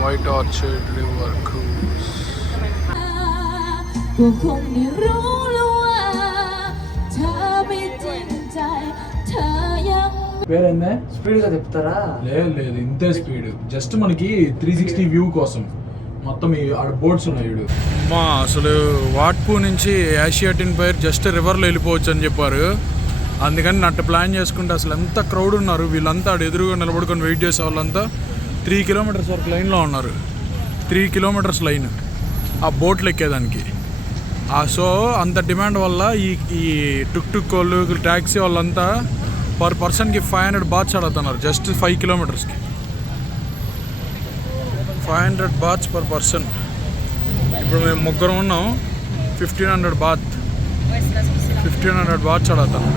White Orchard River Cruise. Speed గా చెప్తారా? లేదు ఇంతే స్పీడ్, జస్ట్ మనకి 360 వ్యూ కోసం మొత్తం ఆడ బోట్స్ ఉన్నాయి. అమ్మా అసలు వాట్పూ నుంచి ఏషియాటిన్ పైర్ జస్ట్ రివర్లో వెళ్ళిపోవచ్చు అని చెప్పారు. అందుకని నట్టు ప్లాన్ చేసుకుంటే అసలు ఎంత క్రౌడ్ ఉన్నారు. వీళ్ళంతా ఆడ ఎదురుగా నిలబడుకొని వెయిట్ చేసే వాళ్ళంతా 3 కిలోమీటర్స్ వరకు లైన్లో ఉన్నారు. 3 కిలోమీటర్స్ లైన్ ఆ బోట్లు ఎక్కేదానికి. సో అంత డిమాండ్ వల్ల ఈ టుక్ వాళ్ళు ట్యాక్సీ వాళ్ళంతా పర్ పర్సన్కి 500 బాత్స్ అడుగుతున్నారు. జస్ట్ 5 కిలోమీటర్స్కి 500 బాత్స్ పర్ పర్సన్. ఇప్పుడు మేము ముగ్గురం ఉన్నాం. 1500 బాత్ 1500 బాత్స్ అడుగుతాను.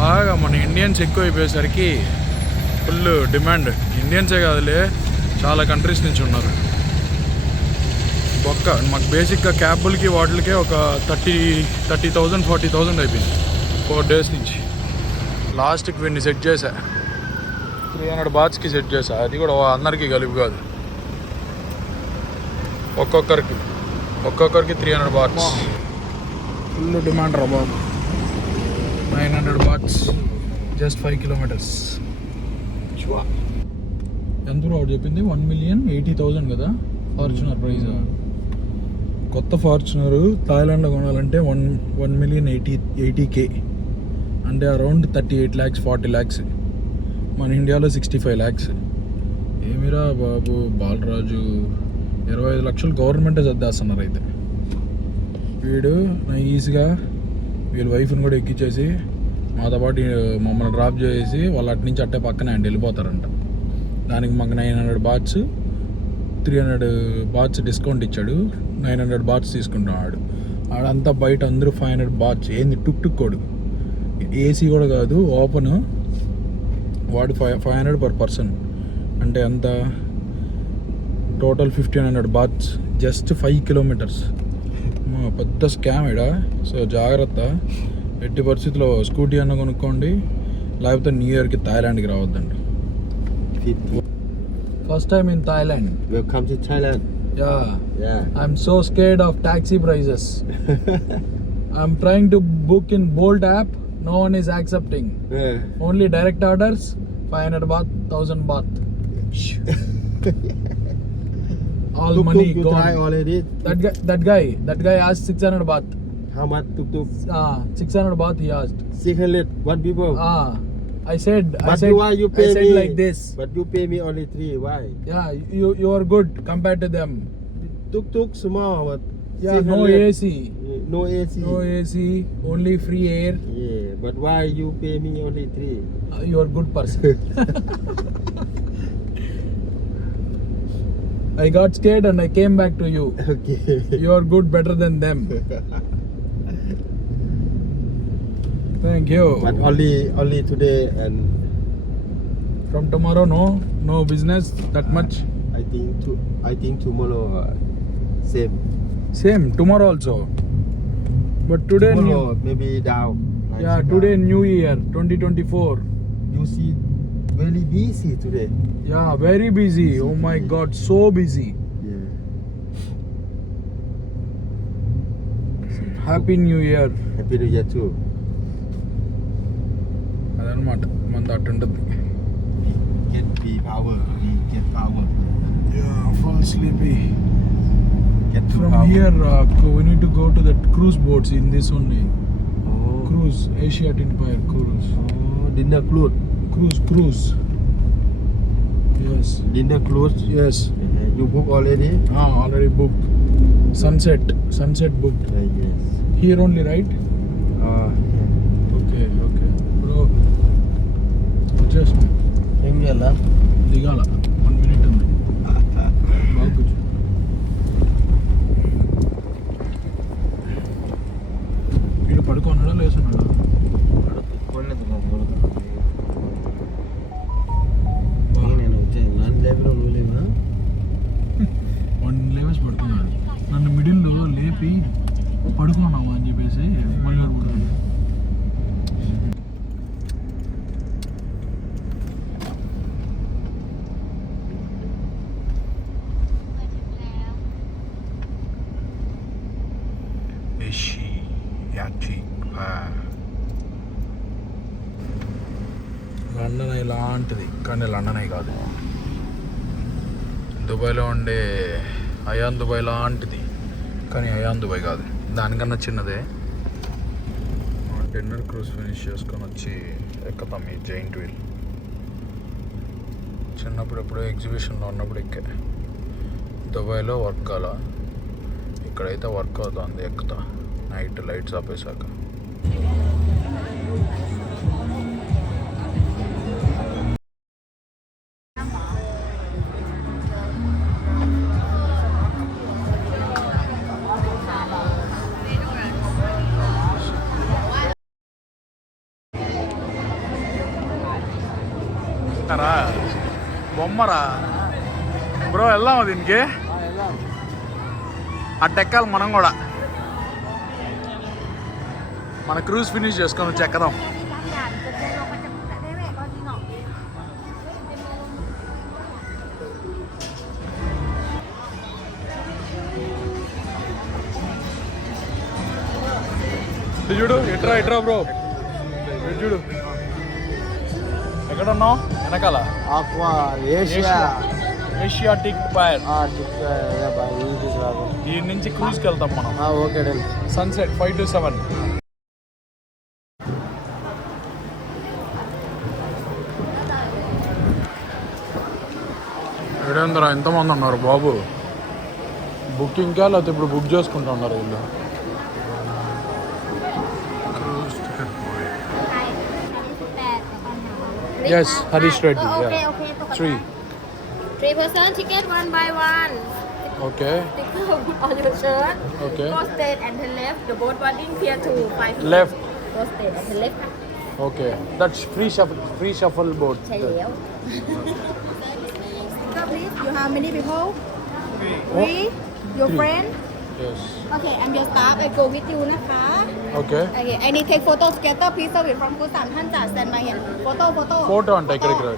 బాగా మన ఇండియన్స్ ఎక్కువ అయిపోయేసరికి ఫుల్ డిమాండ్. ఇండియన్సే కాదులే, చాలా కంట్రీస్ నుంచి ఉన్నారు. మాకు బేసిక్గా క్యాబులకి వాటికి ఒక 30,000 40,000 అయిపోయింది 4 days నుంచి. లాస్ట్కి వీడిని సెట్ చేశా, 300 బాత్స్కి సెట్ చేశా. అది కూడా అందరికీ కలిపి కాదు, ఒక్కొక్కరికి 300 బాత్స్. ఫుల్ డిమాండ్ రా బాబు. 900 బాత్స్ జస్ట్ 5 కిలోమీటర్స్. ఎంత రావు చెప్పింది? 1,80,000 కదా ఫార్చునర్ ప్రైజ్. కొత్త ఫార్చునర్ థాయిలాండ్లో కొనాలంటే 1,80,000 అంటే అరౌండ్ 38 lakhs 40 lakhs. మన ఇండియాలో 65 lakhs. ఏమిరా బాబు బాలరాజు, 25 లక్షలు గవర్నమెంటే సర్దేస్తున్నారు. అయితే వీడు నా ఈజీగా వీళ్ళ వైఫ్ని కూడా ఎక్కించేసి మాతో పాటు మమ్మల్ని డ్రాప్ చేసి వాళ్ళు అటు నుంచి అట్టే పక్కనే అండి వెళ్ళిపోతారంట. దానికి మాకు 900 బాత్స్ 300 బాత్స్ డిస్కౌంట్ ఇచ్చాడు. 900 బాత్స్ తీసుకుంటున్నాడు. ఆడంతా బయట అందరూ 500 బాత్స్. ఏంది టుక్ కోడు, ఏసీ కూడా కాదు, ఓపెన్. వాడు 500 పర్ పర్సన్ అంటే అంత టోటల్ 1,500 బాత్స్ జస్ట్ 5 కిలోమీటర్స్. పెద్ద స్కామ్ ఇడా. సో జాగ్రత్త, ఎట్టి పరిస్థితుల్లో స్కూటీ అన్న కొనుక్కోండి, లేకపోతే న్యూ ఇయర్కి థాయిలాండ్కి రావద్దండి. First time in Thailand. Welcome to Thailand. Yeah. I'm so scared of taxi prices. I'm trying to book in Bolt app. No one is accepting. Only direct orders. 500 baht, 1,000 baht. All money gone. Already. That guy asked 600 baht. How much tuk? 600 baht he asked. 600. What people? I said why you pay me like this. But you pay me only 3. Why? Yeah, you are good compared to them. Tuk small, but yeah, no AC. No AC. No AC, only free air. Yeah, but why you pay me only 3? You are good person. I got scared and I came back to you. Okay. You are good, better than them. Thank you. But only today and from tomorrow, no business that much. I think tomorrow Same tomorrow also. But today tomorrow maybe down. Yeah, today New Year 2024. You see, very busy today. Yeah, very busy. Oh my God, so busy. Yeah. Happy New Year. Happy New Year too. అదనమాట మన అటు ఉంటుంది. Get power. Yeah, full sleepy. Get From power. here we need to go to that cruise boats in this only. Oh. Cruise, Asiatic Empire cruise. Oh, dinner cruise. Cruise. Yes. Dinner cruise. Yes. You book already? Already booked. Sunset booked. Yes. Here only, right? Yeah. Okay. Bro, వచ్చేసిన ఏం చేయాలా? దిగాల 1 minute ఉంది. బాగా కూర్చో. వీడు పడుకున్నాడా లేచున్నాడా? నేను వచ్చేది నన్ను లేపిలో నువ్వు లేవా? 1 levels పడుకున్నాడు. నన్ను మిడిల్లో లేపి పడుకున్నావా అని చెప్పేసి మళ్ళీ పడుకున్నాడు. లండన్ ఐ లాంటిది, కానీ లండన్ ఐ కాదు. దుబాయ్లో ఉండే అయాన్ దుబాయ్ లాంటిది, కానీ అయాన్ దుబాయ్ కాదు, దానికన్నా చిన్నదే. డిన్నర్ క్రూజ్ ఫినిష్ చేసుకొని వచ్చి ఎక్కుతాం ఈ జైంట్ వీల్. చిన్నప్పుడు ఎప్పుడో ఎగ్జిబిషన్లో ఉన్నప్పుడు ఎక్కా. దుబాయ్లో వర్క్ కాల, ఇక్కడైతే వర్క్ అవుతుంది. ఎక్కుతా నైట్ లైట్స్ ఆపేశాక. బొమ్మరా బ్రో, వెళ్దామా దీనికి? అట్టెక్కాలి మనం కూడా. మన క్రూజ్ ఫినిష్ చేసుకొని వచ్చి ఎక్కదాం. చూడు, ఎట్రా బ్రో, చూడు ఎక్కడున్నావు? వెనకాల ఆక్వా ఏషియా ఏషియాటిక్ ఫైర్. ఈ ఈ నుంచి క్రూజ్కి వెళ్తాం మనం. Okay done. సన్సెట్ 5 to 7. ఏడేంద్ర ఎంతమంది ఉన్నారు బాబు? బుకింగ్కా లేకపోతే ఇప్పుడు బుక్ చేసుకుంటా ఉన్నారు వీళ్ళు? Yes, Harish Reddy. Okay, Yeah. okay. 3. 3 person ticket 1 by 1. Okay. Sticker on your shirt. Okay. Go straight and then left. The boat boarding here to 5. Left. Go straight and then left. Okay. That's free shuffle boat. ใช่แล้ว Sticker please. You have many people? 3. Your Three. friend? Yes. Okay, I'm your staff. I go with you นะคะ Okay. Okay, I need take photo together. Please service from คุณ3ท่านจ้ะ stand by here. Photo. Photo అంటే ఇక్కడికి రా.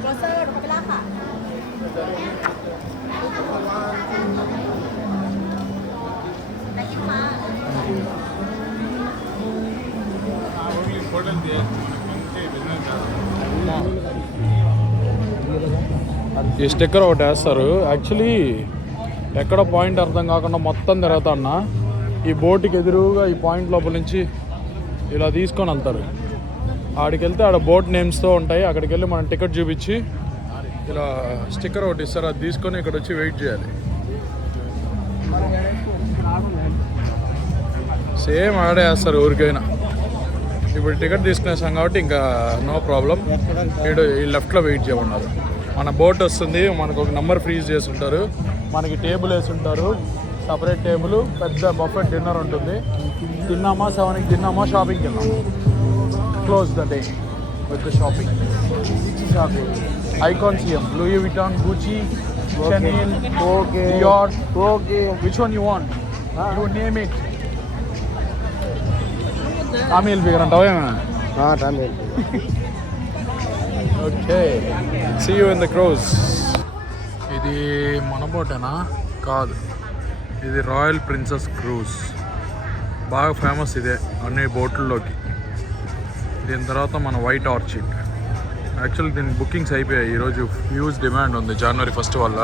Closer ดูไปละค่ะ Thank you ค่ะ ఈ స్టిక్కర్ ఒకటి వేస్తారు. యాక్చువల్లీ ఎక్కడ పాయింట్ అర్థం కాకుండా మొత్తం తిరుగుతా అన్న. ఈ బోట్కి ఎదురుగా ఈ పాయింట్ లోపల నుంచి ఇలా తీసుకొని వెళ్తారు. ఆడికి వెళ్తే ఆడ బోట్ నేమ్స్తో ఉంటాయి. అక్కడికి వెళ్ళి మనం టికెట్ చూపించి ఇలా స్టిక్కర్ ఒకటి ఇస్తారు. అది తీసుకొని ఇక్కడ వచ్చి వెయిట్ చేయాలి. సేమ్ ఆడే వేస్తారు ఊరికైనా. ఇప్పుడు టికెట్ తీసుకునేసాం కాబట్టి ఇంకా నో ప్రాబ్లం. వీడు ఈ లెఫ్ట్లో వెయిట్ చేయమన్నారు. మన బోట్ వస్తుంది, మనకు ఒక నెంబర్ ఫ్రీజ్ చేసి ఉంటారు, మనకి టేబుల్ వేసి ఉంటారు, సపరేట్ టేబుల్, పెద్ద బఫెట్ డిన్నర్ ఉంటుంది. తిన్నామా 7కి తిన్నామా, షాపింగ్కి వెళ్ళాము. Close the day with the shopping. Icon Siam, Louis Vuitton, Gucci, Chanel, Dior. Okay. Which one you want? You name it. Amil Vigrantao ఏమే? Okay, see you in the cruise. ఇది మన బోటేనా? కాదు, ఇది రాయల్ ప్రిన్సెస్ క్రూజ్. బాగా famous ఇదే అన్ని బోట్లలోకి. దీని తర్వాత మన వైట్ ఆర్చిడ్. యాక్చువల్లీ దీని బుకింగ్స్ అయిపోయాయి. ఈరోజు హ్యూజ్ డిమాండ్ ఉంది జనవరి 1 వల్ల.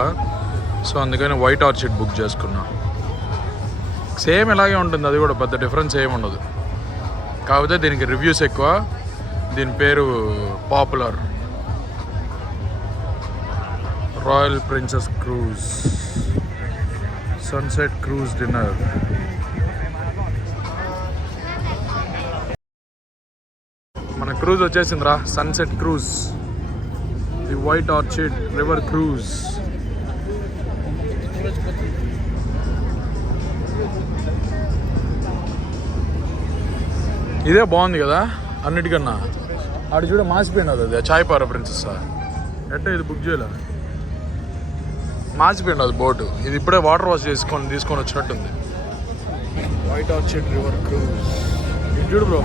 సో అందుకని వైట్ ఆర్చిడ్ బుక్ చేసుకున్నా. సేమ్ ఇలాగే ఉంటుంది, అది కూడా పెద్ద డిఫరెన్స్ ఏమి ఉండదు. కాకపోతే దీనికి రివ్యూస్ ఎక్కువ. దీని పేరు popular. Royal princess cruise sunset cruise dinner. మన క్రూజ్ వచ్చేసిందిరా, sunset cruise. The White Orchid River Cruise. ఇదే బాగుంది కదా అన్నిటికన్నా. ఆడు చూడ మాసిపోయినది, అది చాయ్ పార ప్రిన్సెస్. ఎట్ట ఇది బుక్ చేయలే, మాసిపోయింది అది బోటు. ఇది ఇప్పుడే వాటర్ వాష్ తీసుకొని వచ్చినట్టుంది. White Orchid River cruise. ఇది చూడు బ్రో,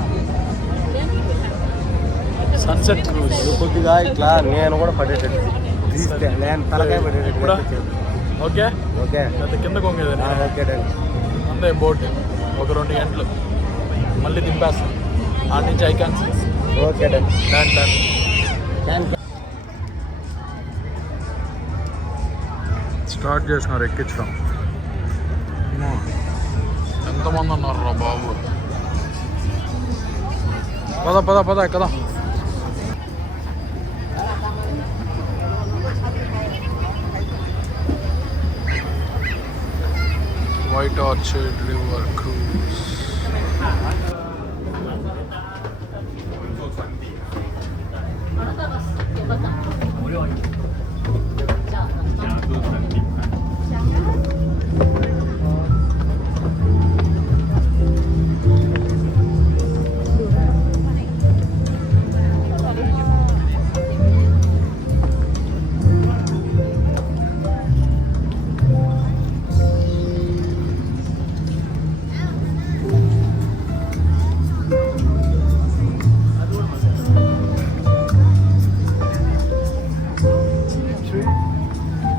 సన్సెట్ క్రూజ్. కొద్దిగా ఇట్లా నేను కూడా పడేటట్టు తీస్తే నేను తలకాయ పడేటట్టు. Okay okay. అయితే కింద కొంగేది ఓకే డన్. అంతే బోట్. ఒక 2 గంటలు మళ్ళీ దింపేస్తాం. ఆడ నుంచి icons. Okay done. Done. Start చేసినారు ఎక్కించడం. ఎంతమంది ఉన్నారు రా బాబు. పద పద పద కదా. White orchard river cruise.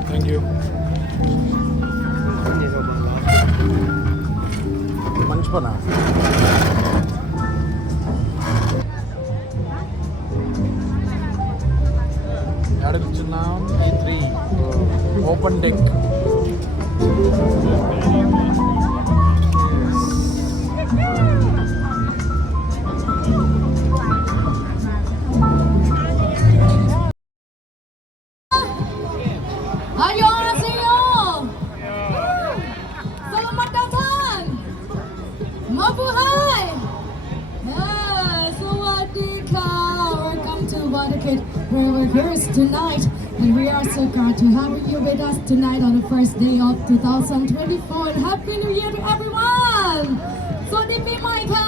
Thank you. మంచి పనా. ఎక్కడ కూర్చున్నాం? E3 open deck. Annyeonghaseyo. Selamat datang. Mabuhay. Sawadika. Welcome to Wonderkid Riververse tonight. And we are so glad to have you with us tonight on the first day of 2024. And Happy New Year to everyone. Sawadipi Maika.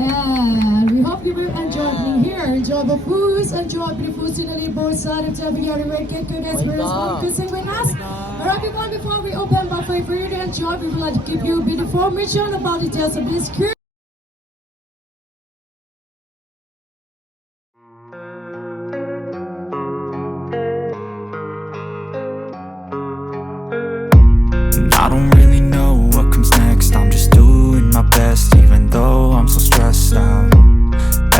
Yeah, we hope you will enjoy being here. Enjoy the foods, enjoy the foods in the both side of the video. Get good experience while you sing with us. Alright, everyone, before we open buffet for you to enjoy, we would like to give you a bit of information about the details of this cruise. I don't really know what comes next. I'm just doing my best, even though I'm so stressed out.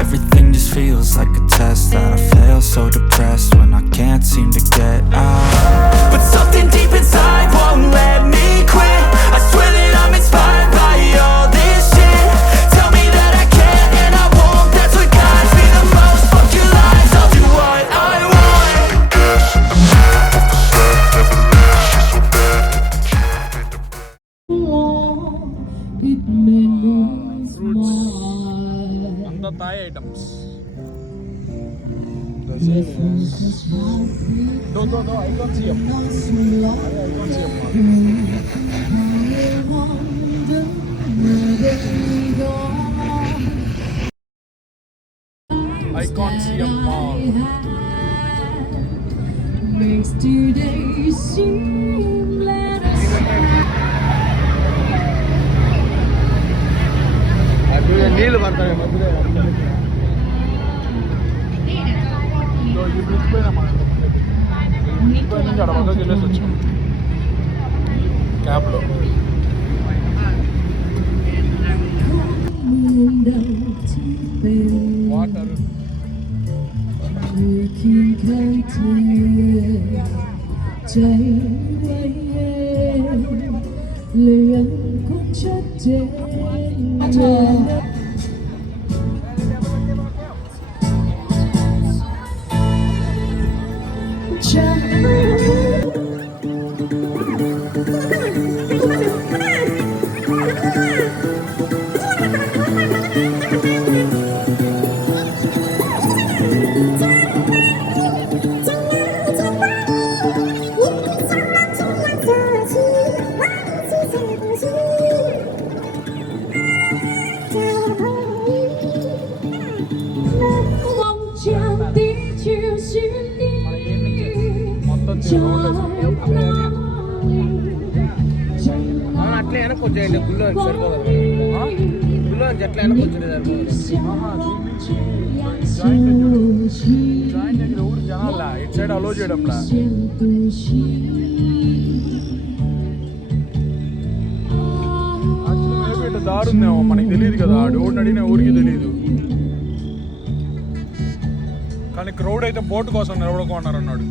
Everything just feels like a test that I fail, so depressed when I can't seem to get out. But something deep inside won't let me quit. I swear that I'm inspired by all this shit. Tell me that I can't and I won't. That's what guides me the most. Fuck your lies, I'll do what I want. It made me smile. అంతా Thai items. I can't see a mall. Makes today seem less. నీళ్ళు పడతాయి మధ్యలో. ఈ బ్రిడ్జ్ పైన బ్రిడ్జ్ పైన నుంచి అక్కడ పక్కకి వెళ్ళేసి వచ్చాం క్యాబ్లో. వాటర్ అట్లే వెనక్కి వచ్చేయండి. గుళ్ళో సరిపోదు. గుళ్ళో ఎట్లా వెనక్కి వచ్చేది సరిపోదు. జాయిన్ దగ్గర ఊరు జనాల ఇటు సైడ్ అలో చేయడంలా. మేబీ ఇటు దారుందేమో మనకి తెలియదు కదా. రోడ్డు అడిగిన ఊరికి తెలియదు. కానీ క్రౌడ్ అయితే బోట్ కోసం నిలబడుకున్నారు అన్నాడు.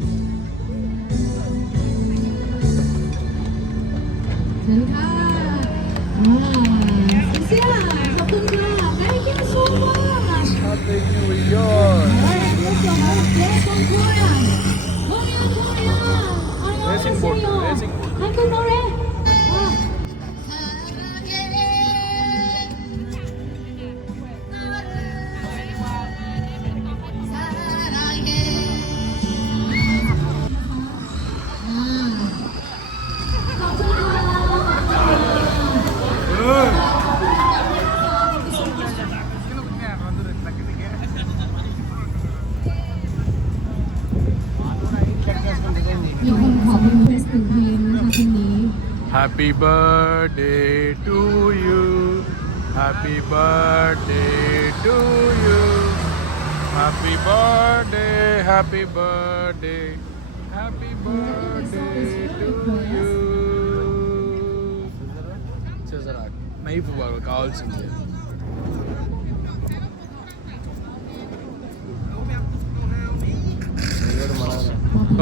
Racing boat Happy birthday to you. Happy birthday to you. Happy birthday, happy birthday, happy birthday to you. చేసారా నైఫ్ బాగా కావాల్సింది.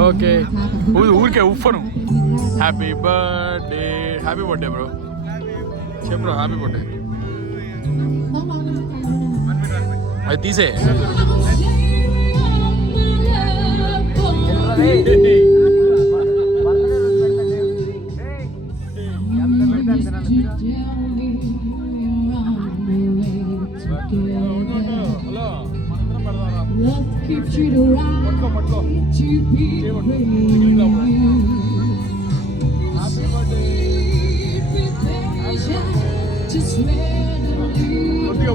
ఓకే ఊరికే ఉఫ్ఫను. Happy birthday bro. చెప్పు బ్రో హ్యాపీ బర్త్డే. అది తీసే. కొద్దిగా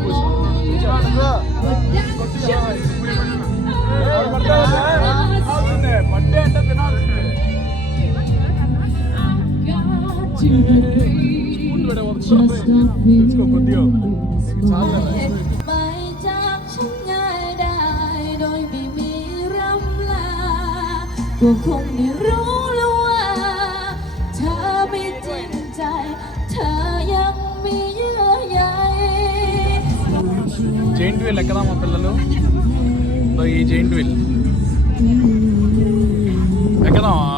చాలాก็คงไม่รู้แล้วว่าเธอไม่จริงใจเธอยังมีเยื่อใยజైంట్ వీల్ ఎక్కదామా పిల్లలు? ఈ జైంట్ వీల్ ఎక్కదామా?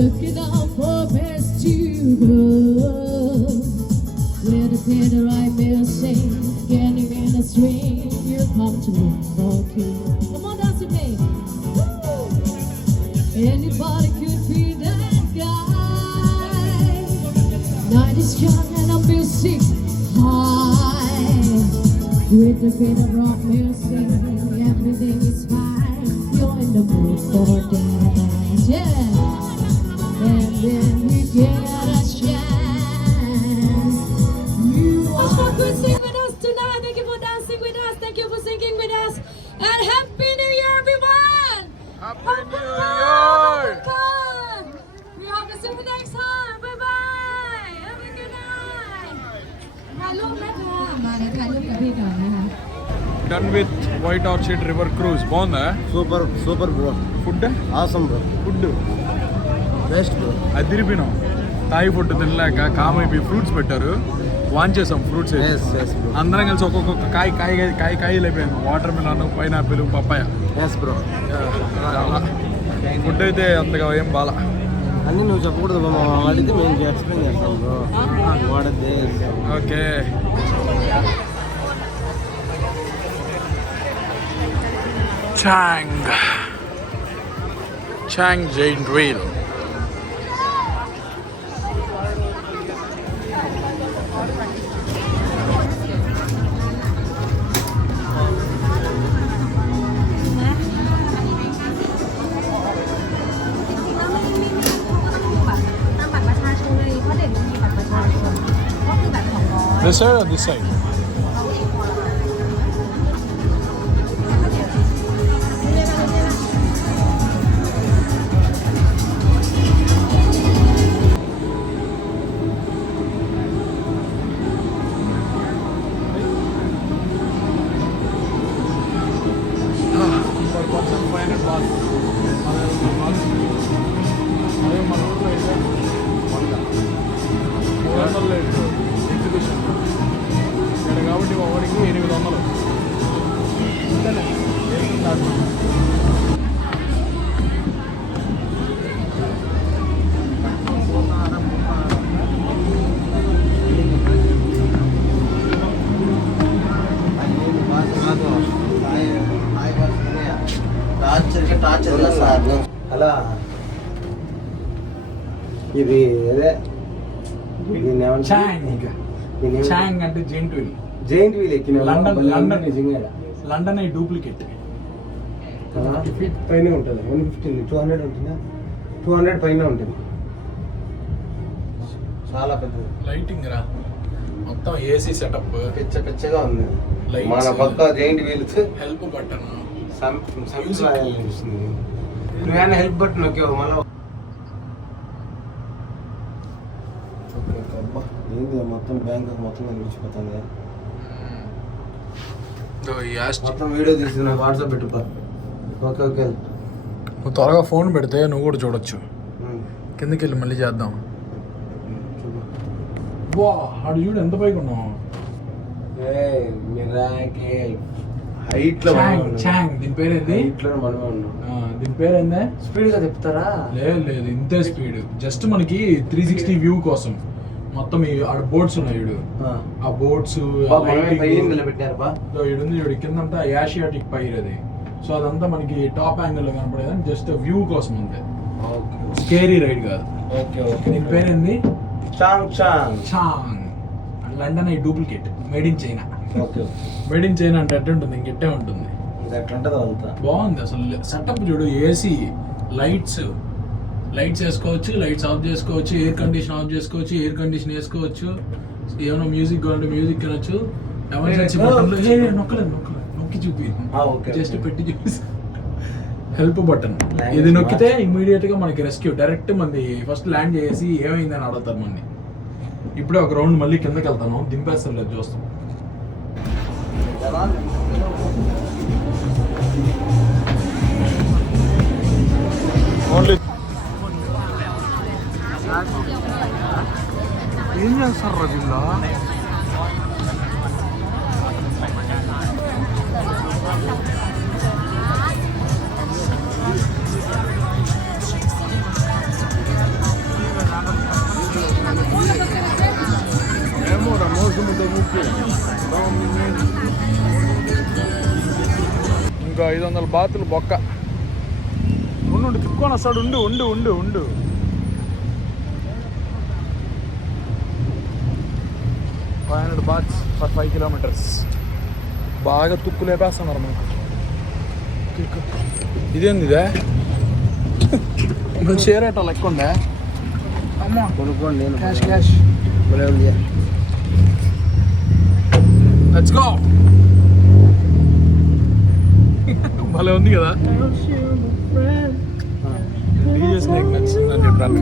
Looking out for best to go. With a pin the right missing, getting in a string, you come to look for king. Come on, dance with me. Woo! Anybody could be that guy. Night is young and I'm music high. With a bit of rock music, everything is fine. You're in the mood for dance, yeah. And then we get a chance. You are good sing with us tonight. Thank you for dancing with us. Thank you for singing with us. And Happy New Year, everyone! Happy New Year! We hope to see you next time. Bye bye. Have a good night. ถ่ายรูปนะคะมาเดี๋ยวถ่ายรูปกับพี่ก่อนนะคะ Done with White Orchid River Cruise. బాగుందా? Super bro. Food awesome bro. Food best bro. అదిరిపినాం. Thai food తినలేక కామైపోయి fruits పెట్టారు. వాన్ చేసాం fruits. అందరం కలిసి ఒక్కొక్క కాయలు అయిపోయాము. Watermelon, pineapple, papaya. Bro. Food అయితే అంతగా ఏం బాలా. అన్నీ నువ్వు చెప్పకూడదు మా వాడితే మేము ఎక్స్ప్లెయిన్ చేస్తాం బ్రో. వాడద్దే. Okay Chang Giant Wheel. This side or this side? అలా ఇది అదే చాంగ్ అంటే జెయింట్ వీల్. జైంట్ వీల్ ఎక్కిన లండన్ నిజంగా లండన్ అయి డూప్లికేట్. ఫీట్ పైన ఉంటుంది. 150 200 ఉంటుందా? 200 పైన ఉంటుంది. చాలా పెద్దది. లైటింగ్ రా మొత్తం ఏసీ సెటప్, పెచ్చగా ఉంది. Lights. మన పక్క జైంట్ వీల్స్ హెల్ప్ బటన్. అనిపిస్తుంది. నువ్వేనా హెల్ప్ బటన్ నొక్కావు మళ్ళీ ఏంది మొత్తం బ్యాంక్ మొత్తం కనిపించిపోతుంది. మొత్తం వీడియో తీసి నాకు వాట్సాప్ పెట్టుకో. ఓకే ఓకే నువ్వు త్వరగా ఫోన్ పెడితే నువ్వు కూడా చూడొచ్చు. కిందకి వెళ్ళి మళ్ళీ చేద్దాం. వా ఆడు చూడు ఎంత పైకి ఉన్నావు. హైట్ లో చాంగ్ దీని పేరేంది? హైట్ లో మనమే ఉన్నాం. దీని పేరేందే? స్పీడ్ గా చెప్తారా? లేదు ఇంతే స్పీడ్. జస్ట్ మనకి 360 వ్యూ కోసం మొత్తం ఈ ఆడ బోట్స్ ఉన్నాయి చూడు. ఆ బోట్స్ పెట్టారు బా ఈడుంది చూడు. కిందంతా యాషియాటిక్ పైర్ అది. సో అదంతా మనకి టాప్ యాంగిల్ లో కనపడేదని జస్ట్ వ్యూ కోసం అంతే. స్కేరీ రైడ్ కాదు. Okay okay. దీని పేరేంది? చాంగ్ చాంగ్ చాంగ్. లండన్ అయి duplicate, made in China. Okay. Made in China అంటే ఎట్లా ఉంటుంది? ఇంకెట్టే ఉంటుంది. ఎట్లా ఉంటుంది అంతా బాగుంది అసలు. సెటప్ చూడు. ఏసీ, లైట్స్ వేసుకోవచ్చు, లైట్స్ ఆఫ్ చేసుకోవచ్చు, ఎయిర్ కండిషన్ ఆఫ్ చేసుకోవచ్చు, ఎయిర్ కండిషన్ వేసుకోవచ్చు. ఏమైనా మ్యూజిక్ కావాలంటే మ్యూజిక్ వినొచ్చు. ఎమర్జెన్సీ బటన్లో నొక్కి చూపి జస్ట్ పెట్టి చూపి. హెల్ప్ బటన్ ఇది నొక్కితే ఇమీడియట్ గా మనకి రెస్క్యూ డైరెక్ట్ మంది ఫస్ట్ ల్యాండ్ చేసి ఏమైందని అడుగుతారు మనని. ఇప్పుడే ఒక రౌండ్ మళ్ళీ కిందకి వెళ్తాను, దింపేస్తారు లేదు చూస్తాం. ఓన్లీ ఏం చేస్తారు రజిల్లా? ఇంకా 500 బాతులు బొక్క. ఉండు తిప్పుకొని వస్తాడు. ఉండు 500 బాత్స్ ఫర్ 5 kilometers. బాగా తుక్కు లేపేస్తున్నారు మనకు. ఇదేంది ఇదే? నువ్వు షేర్ అయ్యటం లెక్క ఉందా? అమ్మా కొనుక్కోండి. Cash let's go. భలే ఉంది కదా. డీజే స్నేక్ నచ్చిందని చెప్పాను.